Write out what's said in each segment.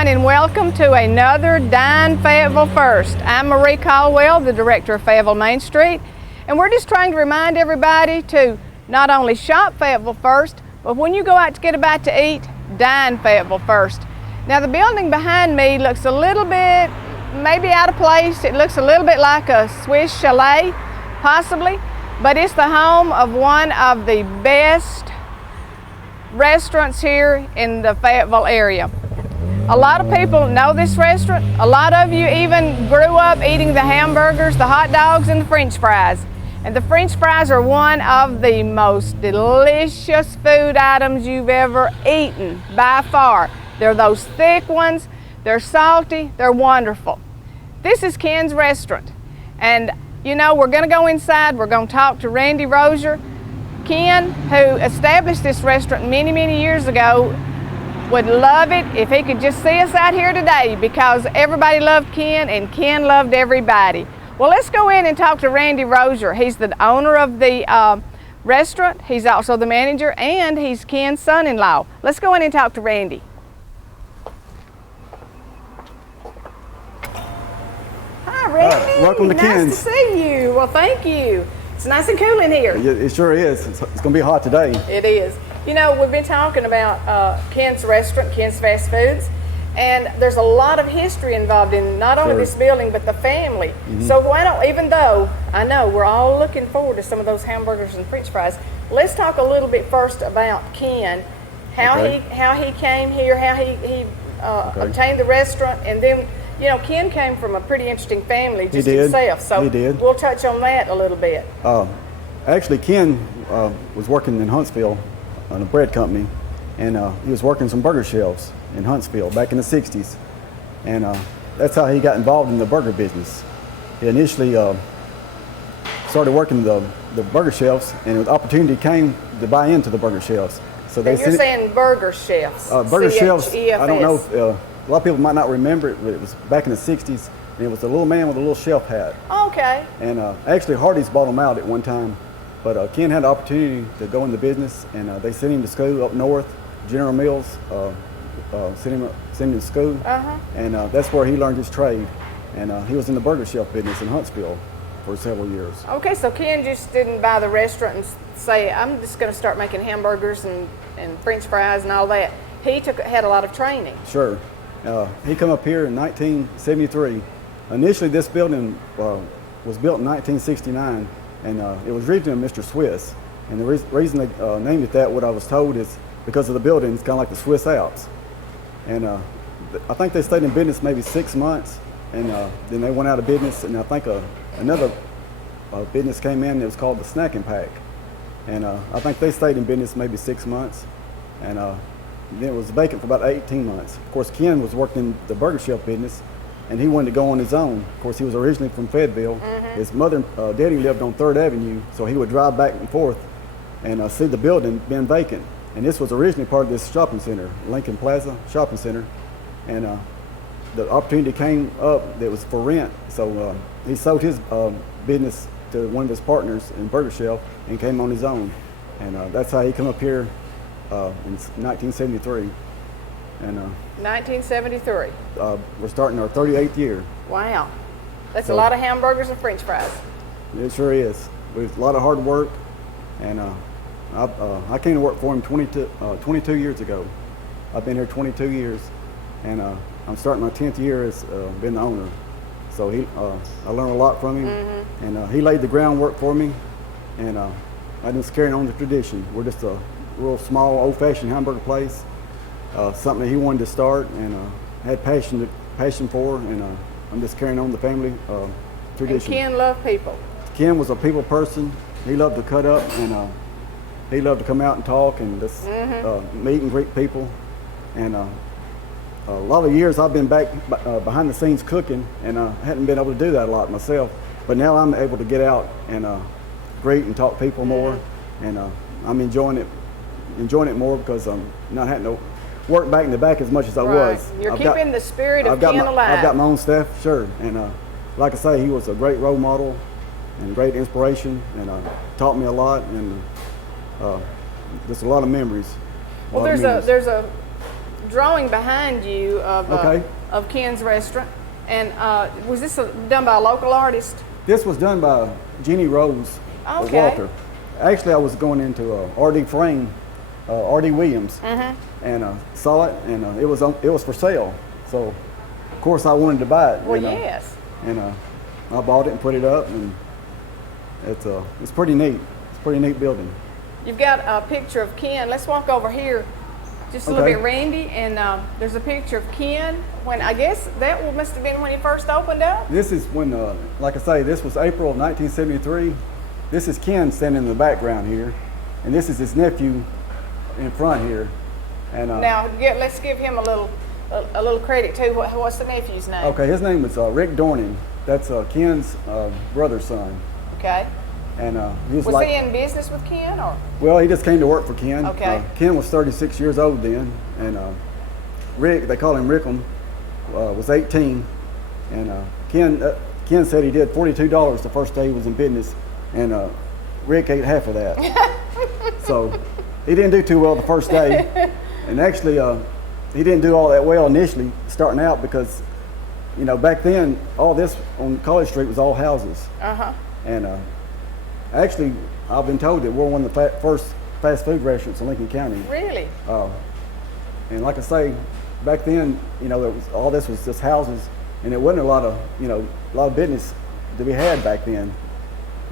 everyone, and welcome to another Dine Fayetteville First. I'm Marie Caldwell, the director of Fayetteville Main Street, and we're just trying to remind everybody to not only shop Fayetteville First, but when you go out to get a bite to eat, dine Fayetteville First. Now the building behind me looks a little bit maybe out of place. It looks a little bit like a Swiss chalet, possibly, but it's the home of one of the best restaurants here in the Fayetteville area. A lot of people know this restaurant. A lot of you even grew up eating the hamburgers, the hot dogs, and the French fries. And the French fries are one of the most delicious food items you've ever eaten, by far. They're those thick ones, they're salty, they're wonderful. This is Ken's restaurant. And you know, we're gonna go inside, we're gonna talk to Randy Rozier. Ken, who established this restaurant many, many years ago, would love it if he could just see us out here today, because everybody loved Ken and Ken loved everybody. Well, let's go in and talk to Randy Rozier. He's the owner of the restaurant. He's also the manager, and he's Ken's son-in-law. Let's go in and talk to Randy. Hi, Randy. Welcome to Ken's. Nice to see you. Well, thank you. It's nice and cool in here. It sure is. It's going to be hot today. It is. You know, we've been talking about Ken's restaurant, Ken's Fast Foods, and there's a lot of history involved in not only this building, but the family. Mm-hmm. So why don't, even though I know we're all looking forward to some of those hamburgers and French fries, let's talk a little bit first about Ken, how he came here, how he obtained the restaurant, and then, you know, Ken came from a pretty interesting family just himself, so we'll touch on that a little bit. Actually, Ken was working in Huntsville on a bread company, and he was working some burger shelves in Huntsville back in the 60s, and that's how he got involved in the burger business. He initially started working the burger shelves, and an opportunity came to buy into the burger shelves. So you're saying burger chefs? Burger shelves, I don't know if, a lot of people might not remember it, but it was back in the 60s, and it was a little man with a little shelf hat. Okay. And actually Hardee's bought them out at one time, but Ken had the opportunity to go in the business, and they sent him to school up north. General Mills sent him to school, and that's where he learned his trade. And he was in the burger shelf business in Huntsville for several years. Okay, so Ken just didn't buy the restaurant and say, I'm just going to start making hamburgers and French fries and all that. He had a lot of training. Sure. He come up here in 1973. Initially, this building was built in 1969, and it was originally Mr. Swiss. And the reason they named it that, what I was told, is because of the building. It's kind of like the Swiss Alps. And I think they stayed in business maybe 6 months, and then they went out of business. And I think another business came in that was called the Snack and Pack. And I think they stayed in business maybe 6 months. And then it was vacant for about 18 months. Of course, Ken was working in the burger shelf business, and he wanted to go on his own. Of course, he was originally from Fayetteville. His mother and daddy lived on 3rd Avenue, so he would drive back and forth and see the building being vacant. And this was originally part of this shopping center, Lincoln Plaza Shopping Center. And the opportunity came up that was for rent, so he sold his business to one of his partners in burger shelf and came on his own. And that's how he came up here in 1973. And 1973. We're starting our 38th year. Wow, that's a lot of hamburgers and French fries. It sure is. With a lot of hard work, and I came to work for him 22 years ago. I've been here 22 years, and I'm starting my 10th year as being the owner. So I learned a lot from him, and he laid the groundwork for me, and I just carrying on the tradition. We're just a real small, old-fashioned hamburger place, something that he wanted to start and had passion for, and I'm just carrying on the family tradition. And Ken loved people. Ken was a people person. He loved to cut up, and he loved to come out and talk and just meet and greet people. And a lot of years I've been back behind the scenes cooking, and I hadn't been able to do that a lot myself. But now I'm able to get out and greet and talk to people more, and I'm enjoying it more because I'm not having to work back in the back as much as I was. You're keeping the spirit of Ken alive. I've got my own staff, sure, and like I say, he was a great role model and great inspiration, and taught me a lot, and just a lot of memories. Well, there's a drawing behind you of Ken's restaurant. And was this done by a local artist? This was done by Jeannie Rose of Okay. Walter. Actually, I was going into R.D. Frame, R.D. Williams, and saw it, and it was for sale. So, of course, I wanted to buy it. Well, yes. And I bought it and put it up, and it's pretty neat. It's a pretty neat building. You've got a picture of Ken. Let's walk over here just a little bit, Randy, and there's a picture of Ken when, I guess that must have been when he first opened up? This is when, like I say, this was April of 1973. This is Ken standing in the background here, and this is his nephew in front here. And now, let's give him a little credit too. What's the nephew's name? Okay, his name is Rick Dorning. That's Ken's brother's son. Okay. And he was he in business with Ken, or? Well, he just came to work for Ken. Okay. Ken was 36 years old then, and Rick, they call him Rickham, was 18, and Ken said he did $42 the first day he was in business, and Rick ate half of that. So he didn't do too well the first day, and actually he didn't do all that well initially starting out because, you know, back then all this on College Street was all houses. And actually, I've been told that we're one of the first fast food restaurants in Lincoln County. Really? And like I say, back then, you know, all this was just houses, and it wasn't a lot of business to be had back then.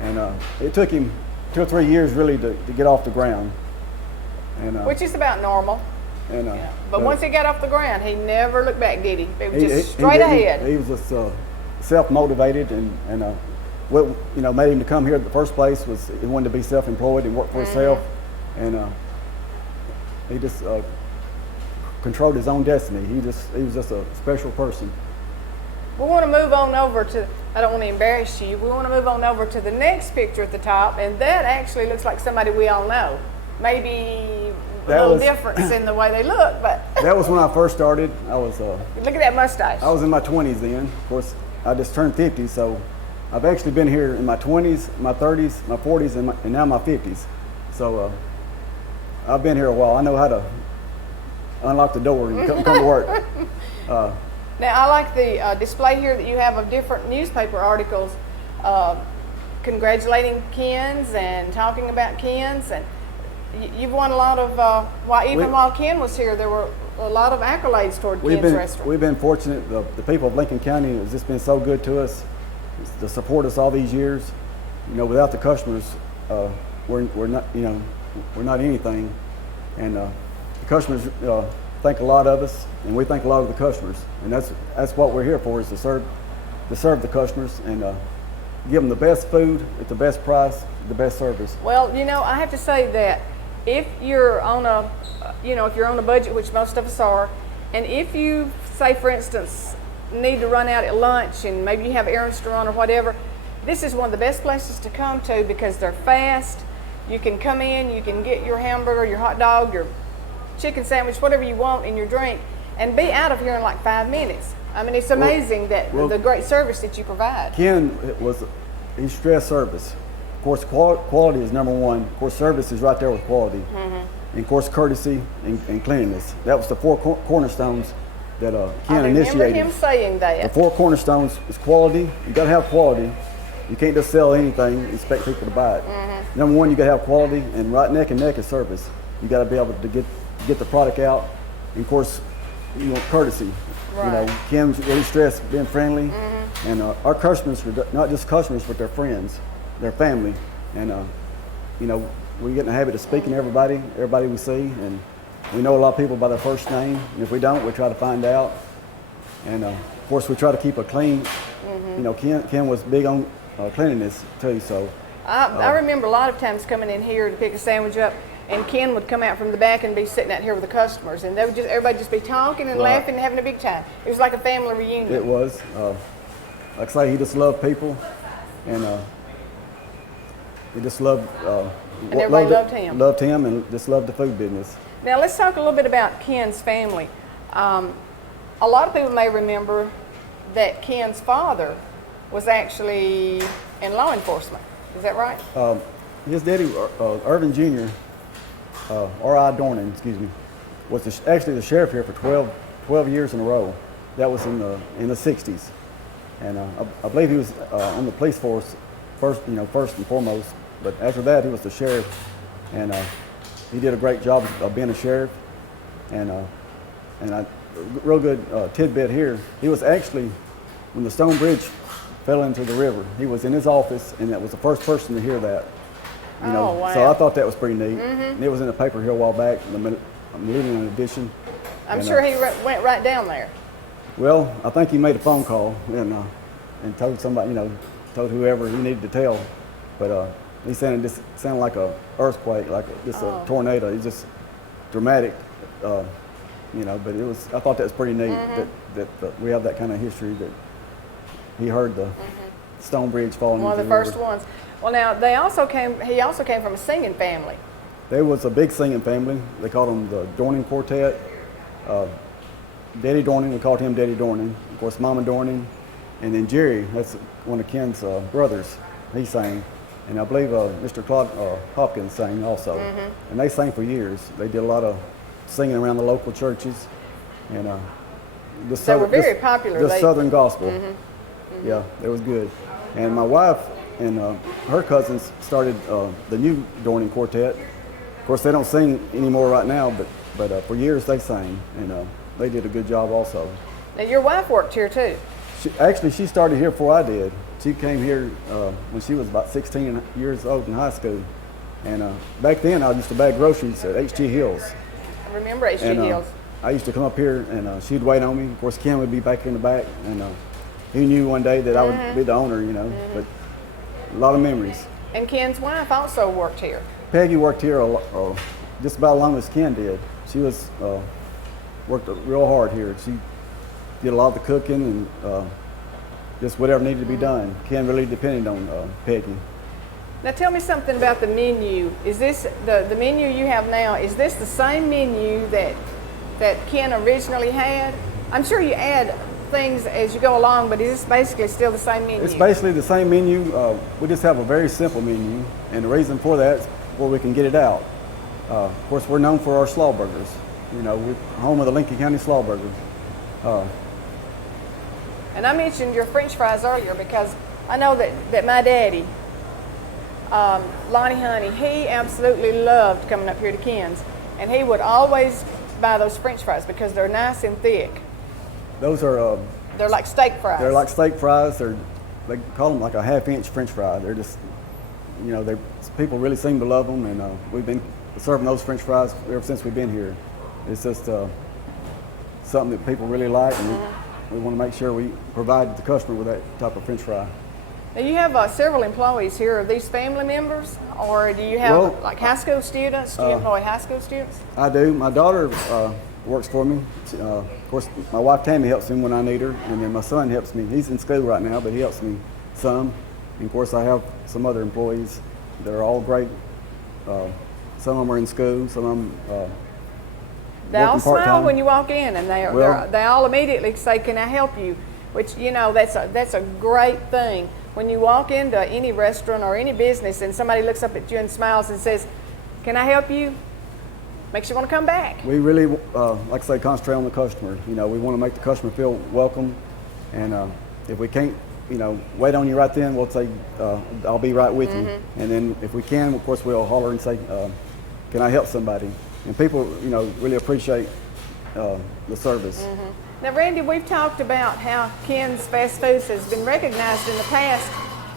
And it took him 2 or 3 years really to get off the ground. And which is about normal. And but once he got off the ground, he never looked back, did he? It was just straight ahead. He was just self-motivated, and what made him to come here in the first place was he wanted to be self-employed and work for himself, and he just controlled his own destiny. He was just a special person. We want to move on over to, I don't want to embarrass you, we want to move on over to the next picture at the top, and that actually looks like somebody we all know. Maybe a little difference in the way they look, but. That was when I first started. I was. Look at that mustache. I was in my 20s then. Of course, I just turned 50, so I've actually been here in my 20s, my 30s, my 40s, and now my 50s. So I've been here a while. I know how to unlock the door and come to work. Now, I like the display here that you have of different newspaper articles congratulating Ken's and talking about Ken's. And you've won a lot of, while Ken was here, there were a lot of accolades toward Ken's restaurant. We've been fortunate. The people of Lincoln County has just been so good to us, to support us all these years. You know, without the customers, we're not anything. And the customers think a lot of us, and we think a lot of the customers. And that's what we're here for, is to serve the customers and give them the best food at the best price, the best service. Well, you know, I have to say that if you're on a budget, which most of us are, and if you, say for instance, need to run out at lunch and maybe you have errands to run or whatever, this is one of the best places to come to because they're fast. You can come in, you can get your hamburger, your hot dog, your chicken sandwich, whatever you want in your drink, and be out of here in like 5 minutes. I mean, it's amazing the great service that you provide. Ken he stressed service. Of course, quality is number one. Of course, service is right there with quality. And of course, courtesy and cleanliness. That was the 4 cornerstones that Ken initiated. I remember him saying that. The 4 cornerstones is quality. You got to have quality. You can't just sell anything and expect people to buy it. Number one, you got to have quality, and right neck and neck is service. You got to be able to get the product out. And of course, courtesy. Right. You know, Ken's really stressed being friendly, and our customers are not just customers, but they're friends, they're family, and we get in the habit of speaking to everybody we see, and we know a lot of people by their first name. And if we don't, we try to find out, and of course we try to keep a clean. You know, Ken was big on cleanliness too. So I remember a lot of times coming in here to pick a sandwich up, and Ken would come out from the back and be sitting out here with the customers, and everybody just be talking and laughing and having a big time. It was like a family reunion. It was. Like I say, he just loved people, and he just loved. And everybody loved him. Loved him, and just loved the food business. Now let's talk a little bit about Ken's family. A lot of people may remember that Ken's father was actually in law enforcement. Is that right? His daddy, Irvin Jr., R.I. Dornan, excuse me. was actually the sheriff here for 12 years in a row. That was in the 60s. And I believe he was on the police force first and foremost. But after that, he was the sheriff, and he did a great job of being a sheriff. And a real good tidbit here, he was actually, when the stone bridge fell into the river, he was in his office, and that was the first person to hear that. Wow. So I thought that was pretty neat. And it was in the paper here a while back, the Millennium Edition. I'm sure he went right down there. Well, I think he made a phone call and told somebody, told whoever he needed to tell. But he said it just sounded like a earthquake, like just a tornado. It's just dramatic, but it was. I thought that was pretty neat that we have that kind of history that he heard the stone bridge falling. One of the first ones. Well, now he also came from a singing family. There was a big singing family. They called them the Dorning Quartet. Daddy Dorning, we called him Daddy Dorning. Of course, Mama Dorning, and then Jerry. That's one of Ken's brothers. He sang, and I believe Mr. Claude Hopkins sang also. And they sang for years. They did a lot of singing around the local churches, and they were very popular. The Southern gospel. Yeah, it was good. And my wife and her cousins started the new Dorning Quartet. Of course, they don't sing anymore right now, but for years they sang, and they did a good job also. Now, your wife worked here too. She started here before I did. She came here when she was about 16 years old in high school, and back then I used to bag groceries at H.G. Hills. I remember H.G. Hills. I used to come up here, and she'd wait on me. Of course, Ken would be back in the back, and he knew one day that I would be the owner, but a lot of memories. And Ken's wife also worked here. Peggy worked here just about as long as Ken did. She was worked real hard here. She did a lot of the cooking and just whatever needed to be done. Ken really depended on Peggy. Now tell me something about the menu. Is this the menu you have now? Is this the same menu that Ken originally had? I'm sure you add things as you go along, but is this basically still the same menu? It's basically the same menu. We just have a very simple menu, and the reason for that is where we can get it out. Of course, we're known for our slaw burgers. We're home of the Lincoln County slaw burger. And I mentioned your French fries earlier because I know that my daddy, Lonnie Honey, he absolutely loved coming up here to Ken's, and he would always buy those French fries because they're nice and thick. Those are they're like steak fries. They're like steak fries. They call them like a half-inch French fry. They're just, people really seem to love them, and we've been serving those French fries ever since we've been here. It's just something that people really like, and we want to make sure we provide the customer with that type of French fry. Now you have several employees here. Are these family members, or do you have like high school students? Do you employ high school students? I do. My daughter works for me. Of course, my wife Tammy helps me when I need her, and then my son helps me. He's in school right now, but he helps me some. And of course, I have some other employees that are all great. Some of them are in school, some of them they all smile part-time. when you walk in, and they all immediately say, "Can I help you?" Which that's a great thing. When you walk into any restaurant or any business, and somebody looks up at you and smiles and says, "Can I help you?" Makes you want to come back. We really, like I say, concentrate on the customer. We want to make the customer feel welcome, and if we can't, wait on you right then, we'll say, "I'll be right with you." And then if we can, of course, we'll holler and say, "Can I help somebody?" And people, really appreciate the service. Now, Randy, we've talked about how Ken's Fast Foods has been recognized in the past,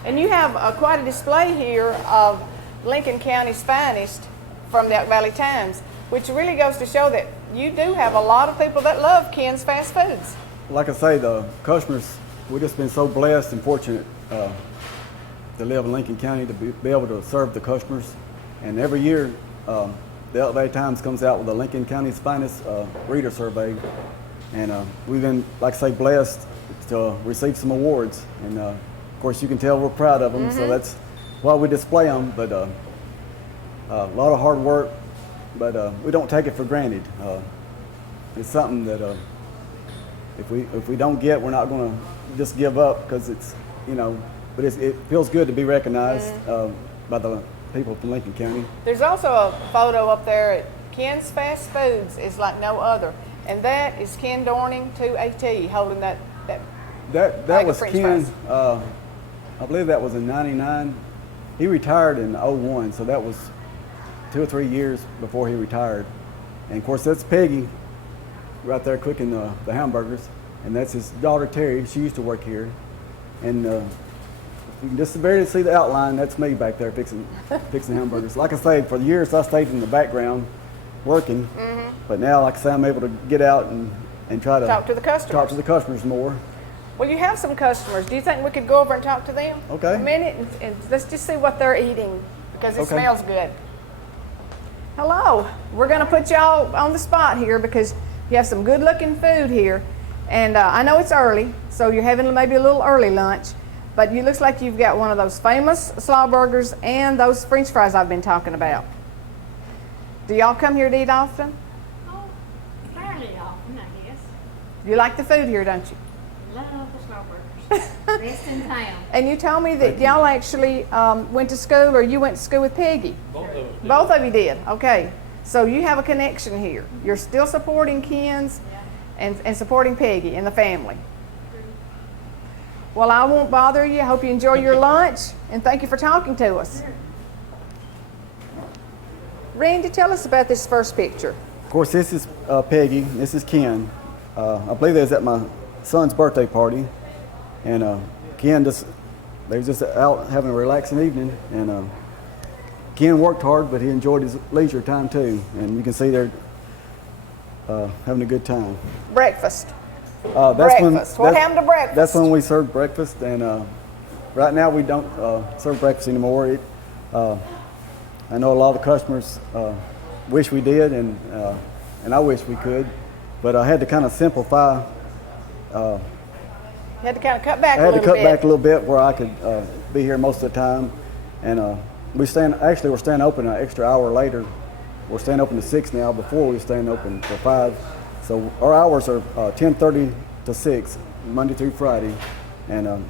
and you have quite a display here of Lincoln County's finest from the Elk Valley Times, which really goes to show that you do have a lot of people that love Ken's Fast Foods. Like I say, the customers, we've just been so blessed and fortunate to live in Lincoln County, to be able to serve the customers. And every year, the Elk Valley Times comes out with the Lincoln County's finest reader survey. And we've been, like I say, blessed to receive some awards. And of course, you can tell we're proud of them, so that's why we display them. But a lot of hard work, but we don't take it for granted. It's something that if we don't get, we're not going to just give up, because it's, but it feels good to be recognized by the people from Lincoln County. There's also a photo up there Ken's Fast Foods is like no other. And that is Ken Dorning to a T, holding that That bag of was French Ken. fries. I believe that was in '99. He retired in '01, so that was 2 or 3 years before he retired. And of course, that's Peggy right there cooking the hamburgers, and that's his daughter Terry. She used to work here, and you can just barely see the outline. That's me back there fixing hamburgers. Like I say, for years I stayed in the background working, but now, like I say, I'm able to get out and try to Talk to the customers. Talk to the customers more. Well, you have some customers. Do you think we could go over and talk to them Okay. a minute and let's just see what they're eating, because it Okay. smells good. Hello. We're going to put y'all on the spot here because you have some good-looking food here. And I know it's early, so you're having maybe a little early lunch, but it looks like you've got one of those famous slaw burgers and those French fries I've been talking about. Do y'all come here to eat often? Oh, fairly often, I guess. You like the food here, don't you? Love the slaw burgers. Best in town. And you told me that y'all actually went to school, or you went to school with Peggy. Both of us did. Both of you did. Okay. So you have a connection here. You're still supporting Ken's and supporting Peggy and the family. Well, I won't bother you. I hope you enjoy your lunch, and thank you for talking to us. Randy, tell us about this first picture. Of course, this is Peggy. This is Ken. I believe it was at my son's birthday party, and Ken they was just out having a relaxing evening, and Ken worked hard, but he enjoyed his leisure time too, and you can see they're having a good time. Breakfast. That's Breakfast. What happened to breakfast? That's when we served breakfast, and right now we don't serve breakfast anymore. I know a lot of the customers wish we did, and I wish we could, but I had to kind of simplify. You had to kind of cut back I a had to little cut bit. back a little bit where I could be here most of the time, and we're staying open an extra hour later. We're staying open to 6 now. Before we were staying open till 5. So our hours are 10:30 to 6, Monday through Friday, and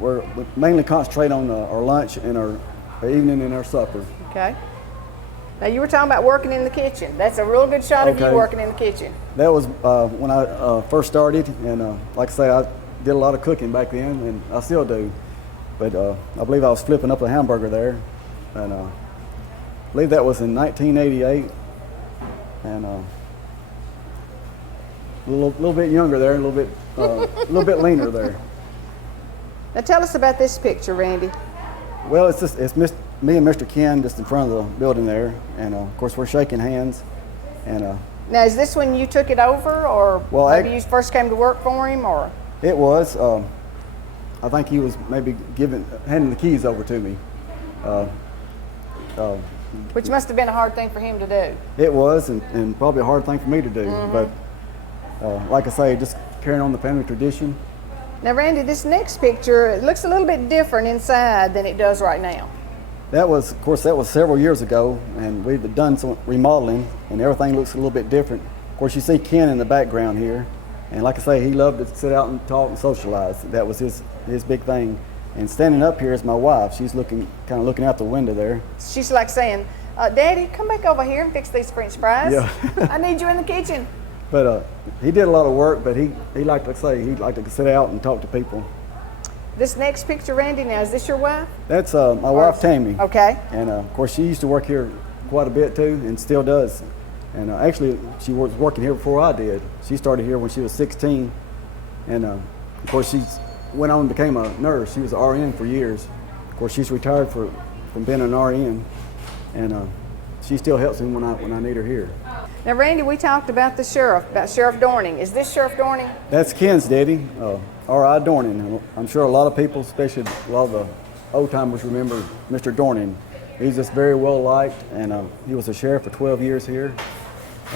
we mainly concentrate on our lunch and our evening and our supper. Okay. Now you were talking about working in the kitchen. That's a real good shot of you Okay. working in the kitchen. That was when I first started, and like I say, I did a lot of cooking back then, and I still do. But I believe I was flipping up a hamburger there, and I believe that was in 1988, and a little bit younger there, a little bit leaner there. Now tell us about this picture, Randy. Well, it's me and Mr. Ken just in front of the building there, and of course we're shaking hands, and Now is this when you took it over, or Well, maybe you first came to work for him, or? it was. I think he was maybe handing the keys over to me. Which must have been a hard thing for him to do. It was, and probably a hard thing for me to do. But like I say, just carrying on the family tradition. Now Randy, this next picture, it looks a little bit different inside than it does right now. That was, of course, that was several years ago, and we've done some remodeling, and everything looks a little bit different. Of course, you see Ken in the background here, and like I say, he loved to sit out and talk and socialize. That was his big thing. And standing up here is my wife. She's kind of looking out the window there. She's like saying, Daddy, come back over here and fix these French fries. Yeah. I need you in the kitchen. But he did a lot of work, but he liked to say he liked to sit out and talk to people. This next picture, Randy, now, is this your wife? That's my wife, Tammy. Okay. And of course, she used to work here quite a bit too, and still does. And actually, she was working here before I did. She started here when she was 16, and of course, she went on and became a nurse. She was an RN for years. Of course, she's retired from being an RN, and she still helps me when I need her here. Now, Randy, we talked about the sheriff, about Sheriff Dorning. Is this Sheriff Dorning? That's Ken's daddy, R.I. Dorning. I'm sure a lot of people, especially a lot of the old timers, remember Mr. Dorning. He's just very well liked, and he was a sheriff for 12 years here,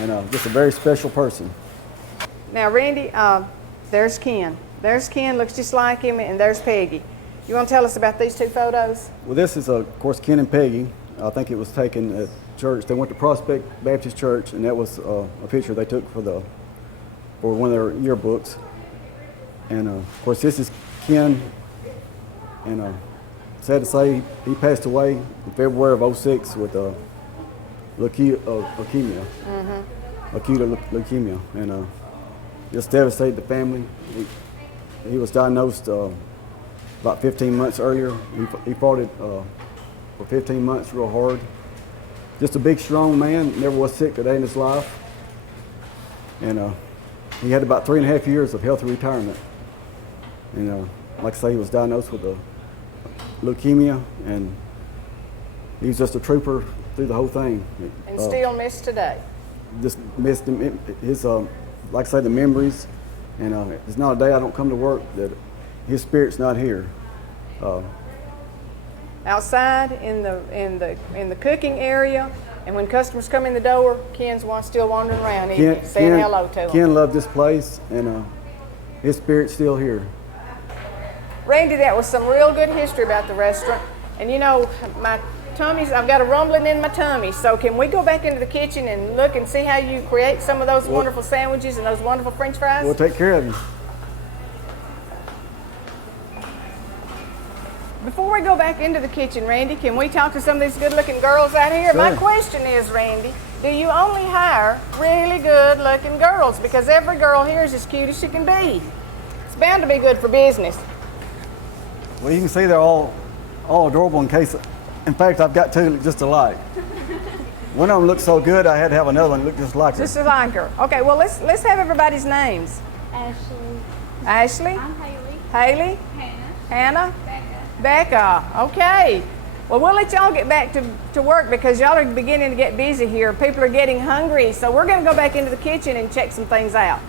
and just a very special person. Now, Randy, there's Ken. There's Ken, looks just like him, and there's Peggy. You want to tell us about these two photos? Well, this is, of course, Ken and Peggy. I think it was taken at church. They went to Prospect Baptist Church, and that was a picture they took for one of their yearbooks. And of course, this is Ken, and sad to say, he passed away in February of '06 with leukemia, acute leukemia, and just devastated the family. He was diagnosed about 15 months earlier. He fought it for 15 months real hard. Just a big, strong man, never was sick a day in his life. And he had about 3.5 years of healthy retirement. And like I say, he was diagnosed with leukemia, and he was just a trooper through the whole thing. And still missed today. Just missed his, like I say, the memories. And it's not a day I don't come to work that his spirit's not here. Outside in the cooking area, and when customers come in the door, Ken's still wandering around, saying hello to them. Ken loved this place, and his spirit's still here. Randy, that was some real good history about the restaurant. And you know, my tummy's, I've got a rumbling in my tummy. So can we go back into the kitchen and look and see how you create some of those wonderful sandwiches and those wonderful French fries? We'll take care of you. Before we go back into the kitchen, Randy, can we talk to some of these good-looking girls out here? Sure. My question is, Randy, do you only hire really good-looking girls? Because every girl here is as cute as she can be. It's bound to be good for business. Well, you can see they're all adorable in fact, I've got two that look just alike. One of them looks so good, I had to have another one that looked just like her. Just like her. Okay, well, let's have everybody's names. Ashley. Ashley? I'm Haley. Haley? Hannah. Hannah? Becca. Okay. Well, we'll let y'all get back to work because y'all are beginning to get busy here. People are getting hungry, so we're going to go back into the kitchen and check some things out.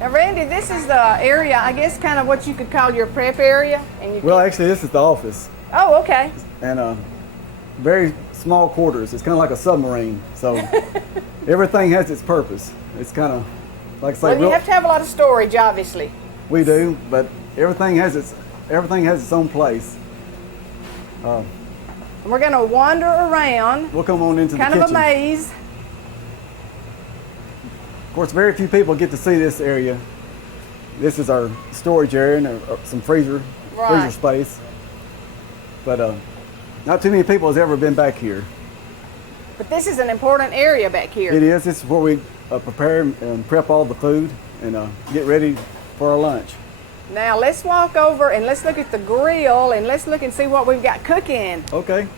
Now, Randy, this is the area, I guess, kind of what you could call your prep area. Well, actually, this is the office. Oh, okay. And very small quarters. It's kind of like a submarine. So everything has its purpose. It's kind of, like I say, well, you have to have a lot of storage, obviously. We do, but everything has its own place. And we're going to wander around. We'll come on into the kitchen. Kind of a maze. Of course, very few people get to see this area. This is our storage area and some freezer space. But not too many people has ever been back here. But this is an important area back here. It is. This is where we prepare and prep all the food and get ready for our lunch. Now let's walk over and let's look at the grill and let's look and see what we've got cooking. Okay.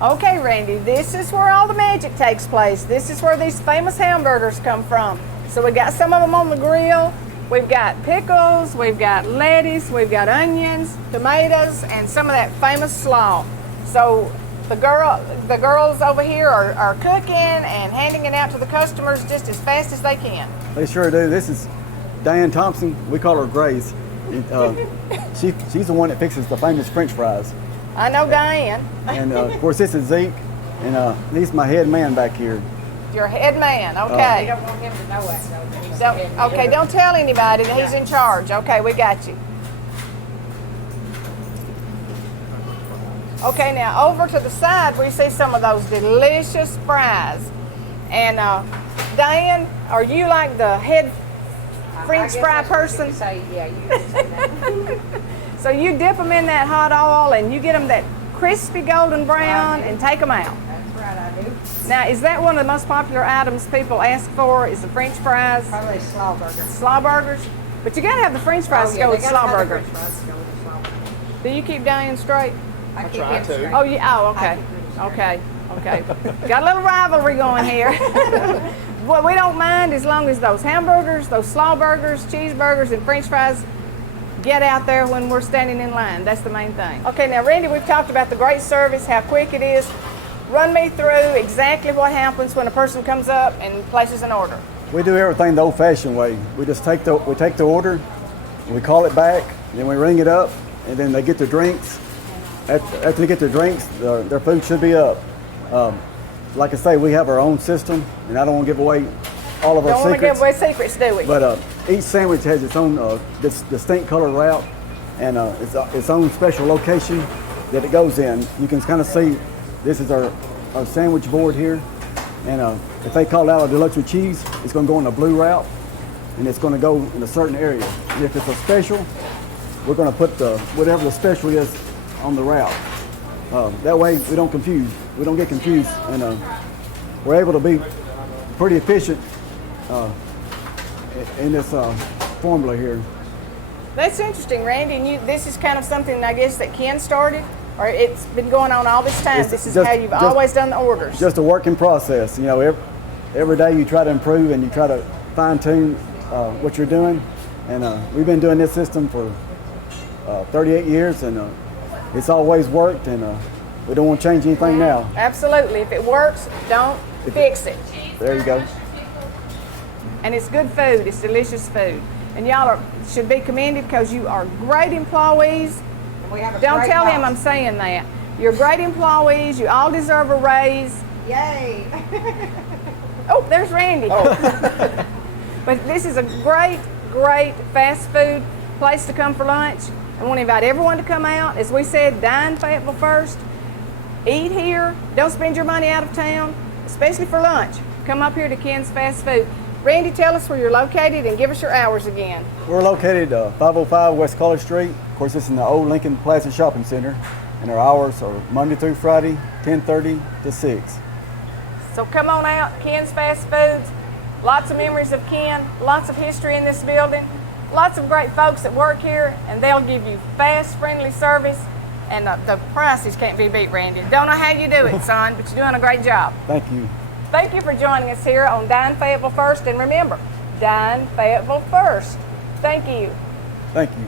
Okay, Randy, this is where all the magic takes place. This is where these famous hamburgers come from. So we got some of them on the grill. We've got pickles, we've got lettuce, we've got onions, tomatoes, and some of that famous slaw. So the girls over here are cooking and handing it out to the customers just as fast as they can. They sure do. This is Diane Thompson. We call her Grace. She's the one that fixes the famous French fries. I know Diane. And of course, this is Zeke, and he's my head man back here. Your head man, okay. You don't want him to know that, Okay, don't tell anybody that he's in charge. Okay, we got you. Okay, now over to the side, we see some of those delicious fries. And Diane, are you like the head French fry person? You can say that. So you dip them in that hot oil and you get them that crispy golden brown and take them out. That's right, I do. Now, is that one of the most popular items people ask for, is the French fries? Probably slaw burger. Slaw burgers? But you gotta have the French fries to go with slaw burger. Do you keep Diane straight? I keep him straight. Oh, yeah. Oh, okay. Okay. Got a little rivalry going here. Well, we don't mind as long as those hamburgers, those slaw burgers, cheeseburgers, and French fries get out there when we're standing in line. That's the main thing. Okay, now, Randy, we've talked about the great service, how quick it is. Run me through exactly what happens when a person comes up and places an order. We do everything the old-fashioned way. We just take the order, we call it back, then we ring it up, and then they get their drinks. After they get their drinks, their food should be up. Like I say, we have our own system, and I don't want to give away all of our secrets. Don't want to give away secrets, do we? But each sandwich has its own distinct color route and its own special location that it goes in. You can kind of see this is our sandwich board here, and if they call out a deluxe with cheese, it's going to go on the blue route, and it's going to go in a certain area. And if it's a special, we're going to put whatever the special is on the route. That way we don't get confused, and we're able to be pretty efficient in this formula here. That's interesting, Randy. And this is kind of something, I guess, that Ken started, or it's been going on all this time. This is how you've always done the orders. Just a working process. You know, every day you try to improve and you try to fine tune what you're doing. And we've been doing this system for 38 years, and it's always worked, and we don't want to change anything now. Absolutely. If it works, don't fix it. There you go. And it's good food. It's delicious food. And y'all should be commended because you are great employees. We have a Don't great tell him boss. I'm saying that. You're great employees. You all deserve a raise. Yay. Oh, there's Randy. But this is a great, great fast food place to come for lunch. I want to invite everyone to come out. As we said, dine Fayetteville first. Eat here. Don't spend your money out of town, especially for lunch. Come up here to Ken's Fast Food. Randy, tell us where you're located and give us your hours again. We're located 505 West College Street. Of course, this is in the old Lincoln Plaza Shopping Center, and our hours are Monday through Friday, 10:30 to 6. So come on out, Ken's Fast Foods. Lots of memories of Ken, lots of history in this building, lots of great folks that work here, and they'll give you fast, friendly service, and the prices can't be beat, Randy. Don't know how you do it, son, but you're doing a great job. Thank you. Thank you for joining us here on Dine Fayetteville First, and remember, Dine Fayetteville First. Thank you. Thank you.